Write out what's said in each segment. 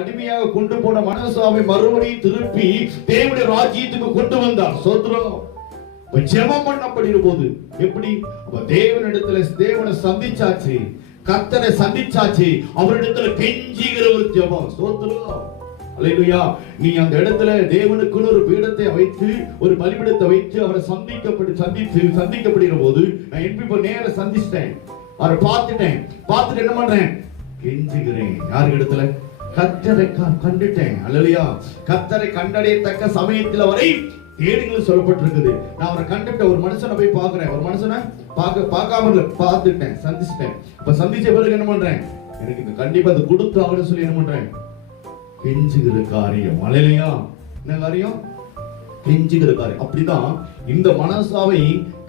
அடிமையாக கொண்டு போன மனசாவை மறுபடியும் திருப்பி தேவனுடைய ராஜ்யத்துக்கு கொண்டு வந்தார். சோத்திரம். ஜெபம் பண்ணப்படுகிற போது எப்படி தேவனிடத்துல தேவனை சந்திச்சாச்சு, கர்த்தரை சந்திச்சாச்சு, அவரிடத்துல கெஞ்சுகிற ஒரு ஜெபம். சோத்திரம். அல்லேலூயா. நீ அந்த இடத்துல தேவனுக்குன்னு ஒரு பீடத்தை வைத்து ஒரு பலிபீடத்தை வைத்து அவரை சந்திக்கப்படுகிற போது நான் என்பி நேர சந்திச்சிட்டேன், அவரை பார்த்துட்டு என்ன பண்றேன், கெஞ்சுகிறேன். யாரு இடத்துல? கர்த்தரை கண்டுட்டேன். அல்லேலூயா. கர்த்தரை கண்டடையத்தக்க சமயத்தில் அவரை தேடுங்கள் சொல்லப்பட்டிருக்குது. நான் அவரை கண்டுட்ட ஒரு மனுஷனை போய் பார்க்கிறேன், ஒரு மனுஷனை பார்க்காம பார்த்துட்டேன், சந்திச்சிட்டேன். அப்ப சந்திச்ச பிறகு என்ன பண்றேன், எனக்கு கண்டிப்பா அது கொடுத்து அவரு சொல்லி என்ன பண்றேன், கெஞ்சுகிற காரியம். அல்லேலூயா. என்ன காரியம்? கெஞ்சுகிற காரியம். அப்படிதான் இந்த மனசாவை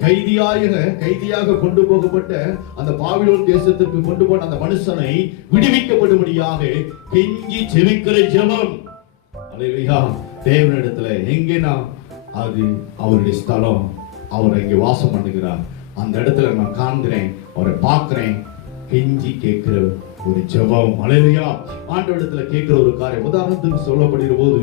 கைதியாக கொண்டு போகப்பட்ட அந்த பாபிலோன் தேசத்திற்கு கொண்டு போன அந்த மனுஷனை விடுவிக்கப்படும்படியாக கெஞ்சி செபிக்கிற ஜெபம். அல்லேலூயா. தேவனிடத்துல எங்கேனா அது அவருடைய ஸ்தலம், அவர் இங்கே வாசம் பண்ணுகிறார். அந்த இடத்துல நான் காண்கிறேன், அவரை பார்க்கிறேன், கெஞ்சி கேட்கிற ஒரு ஜெபம். அல்லேலூயா. ஆண்டவரிடத்துல கேட்கிற ஒரு காரியம். உதாரணத்துக்கு சொல்லப்படுகிற போது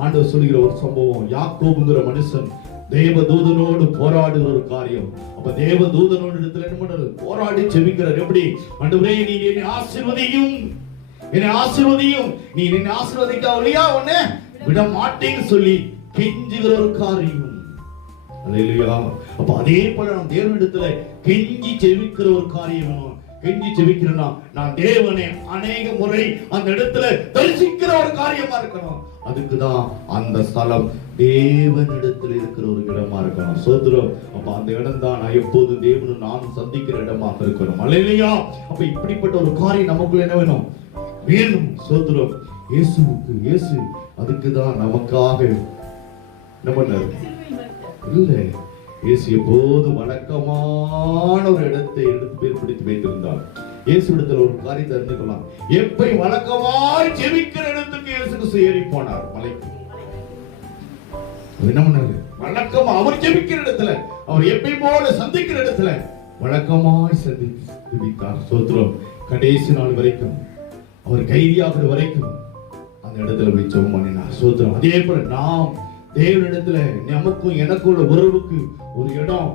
ஆண்டவர் சொல்லுகிற ஒரு சம்பவம், யாக்கோபுங்கிற மனுஷன் தேவதூதனோடு போராடுகிற ஒரு காரியம். அப்ப தேவதூதனோடு இடத்துல என்ன பண்றாரு, போராடி ஜெபிக்கிறார். எப்படி? ஆண்டவரே நீ என்னை ஆசீர்வதியும், நீ என்னை ஆசீர்வதிக்கவில்லையா உன்னை விட மாட்டேன்னு சொல்லி கெஞ்சுகிற ஒரு காரியம். அல்லேலூயா. அப்ப அதே போல நாம் தேவனிடத்துல கெஞ்சி ஜெபிக்கிற ஒரு காரியம். கெஞ்சி ஜெபிக்கிறேன்னா நான் தேவனை அநேக முறை அந்த இடத்துல தரிசிக்கிற ஒரு காரியமா இருக்கணும். அதுக்குதான் அந்த ஸ்தலம் தேவனிடத்தில் இருக்கிற ஒரு இடமா இருக்கணும். சோத்திரம். அப்ப அந்த இடம் தான் நான் எப்போது தேவனும் நானும் சந்திக்கிற இடமாக இருக்கணும். அல்லேலூயா. அப்ப இப்படிப்பட்ட ஒரு காரியம் நமக்குள்ள என்ன வேணும்? சோத்திரம். இயேசு அதுக்குதான் நமக்காக என்ன பண்ணாரு? இல்ல, இயேசு எப்போது வழக்கமான ஒரு இடத்தை எடுத்து ஏற்படுத்தி வைத்திருந்தார். இயேசு இடத்துல ஒரு காரியத்தை அறிந்துக்கலாம். எப்படி வழக்கமாய் ஜெபிக்கிற இடத்துக்கு இயேசு ஏறி போனார் மலைக்கு. என்ன பண்ணாரு? வழக்கமா அவர் ஜெபிக்கிற இடத்துல, அவர் எப்பயும் போல சந்திக்கிற இடத்துல வழக்கமாய் சந்தித்தார். சோத்திரம். கடைசி நாள் வரைக்கும், அவர் கைதியாகிற வரைக்கும் அந்த இடத்துல போய் ஜெபம் பண்ணினார். சோத்திரம். அதே போல நாம் தேவனிடத்துல நமக்கும் எனக்குள்ள உறவுக்கு ஒரு இடம்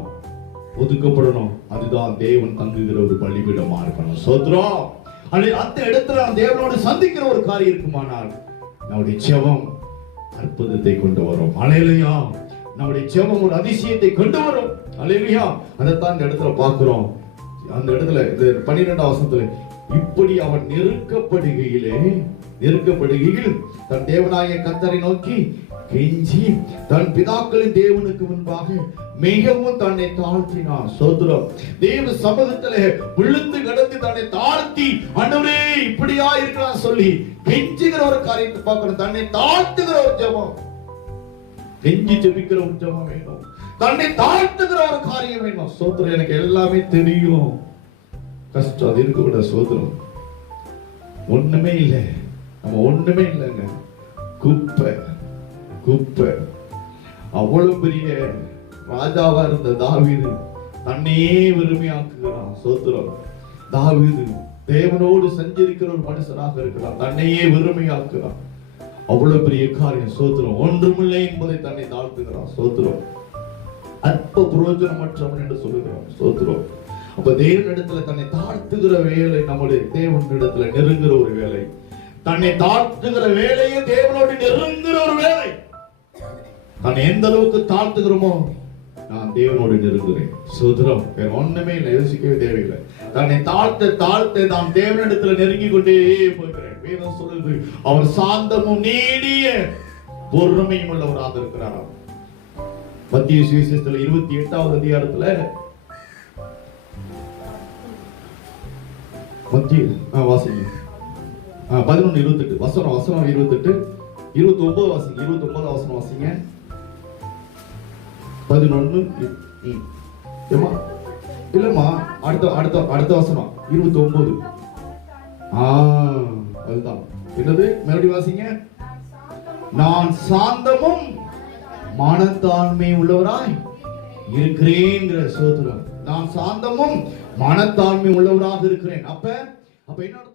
ஒதுக்கப்படணும். அதுதான் தேவன் தங்குகிற ஒரு பலிபீடமா இருக்கணும். சோத்திரம். அந்த இடத்துல தேவனோடு சந்திக்கிற ஒரு காரியம் இருக்குமானால் நம்முடைய ஜெபம் அற்புதத்தை கொண்டு வரும். அல்லேலூயா. நம்முடைய ஜெபம் ஒரு அதிசயத்தை கொண்டு வரும். அல்லேலூயா. அதைத்தான் இந்த இடத்துல பார்க்கிறோம். அந்த இடத்துல 12ஆம் வசனத்துல இப்படி அவன் நெருக்கப்படுகையில் தன் தேவனாகிய கர்த்தரை நோக்கி கெஞ்சி தன் பிதாக்களின் தேவனுக்கு முன்பாக மிகவும் தன்னை தாழ்த்தினான். சோத்திரம். தேவ சமூகத்திலே விழுந்து கிடந்து தன்னை தாழ்த்தி, ஆண்டவரே இப்படியா இருக்கலாம் சொல்லி கெஞ்சுகிற ஒரு காரியத்தை பார்க்கிறோம். தன்னை தாழ்த்துகிற ஒரு ஜெபம், கெஞ்சி ஜெபிக்கிற ஒரு ஜெபம் வேணும். தன்னை தாழ்த்துகிற ஒரு காரியம் வேணும். சோத்திரம். எனக்கு எல்லாமே தெரியும், கஷ்டம் அது இருக்க. சோத்திரம். ஒண்ணுமே இல்லை, நம்ம ஒண்ணுமே இல்லைங்க, குப்பை. அவ்வளவு பெரிய ராஜாவா இருந்த தாவீது தன்னையே வெறுமையாக்குகிறான். சோத்திரம். தாவீது தேவனோடு சஞ்சரிக்கிற ஒரு மனுஷனாக இருக்கிறான், தன்னையே வெறுமையாக்குறான். அவ்வளவு பெரிய காரியம். சோத்திரம். ஒன்றுமில்லை என்பதை தன்னை தாழ்த்துகிறான். சோத்திரம். அற்ப புரோஜனமற்றவன் என்று சொல்லுகிறான். சோத்திரம். அப்ப தேவனிடத்துல தன்னை தாழ்த்துகிற வேலை, நம்முடைய தேவனிடத்துல நெருங்குற ஒரு வேலை. தன்னை தாழ்த்துகிற வேலையே தேவனோடு நெருங்குற ஒரு வேலை. நான் எந்த அளவுக்கு தாழ்த்துகிறோமோ நான் தேவனோடு நெருங்குகிறேன். சோத்திரம். வேற ஒண்ணுமே இல்லை, யோசிக்கவே தேவையில்லை. தன்னை தாழ்த்த நான் தேவனிடத்துல நெருங்கி கொண்டே போகிறேன். வேதம் சொல்லுது, அவர் சாந்தமும் நீடிய பொறுமையும் உள்ளவராக இருக்கிறார். மத்திய சுவிசேஷத்துல 28வது அதிகாரத்துல வாசிங்க 11:28 வசனம் 28 29 வாசிங்க. 29 வசனம் வாசிங்க. 11 இல்லம்மா, அடுத்த வசனம் 29. அதுதான் என்னது, மறுபடியும் வாசிங்க. நான் சாந்தமும் மனத்தாழ்மை உள்ளவராய் இருக்கிறேன். சோத்திரம். நான் சாந்தமும் மனத்தாழ்மை உள்ளவராக இருக்கிறேன். அப்ப என்ன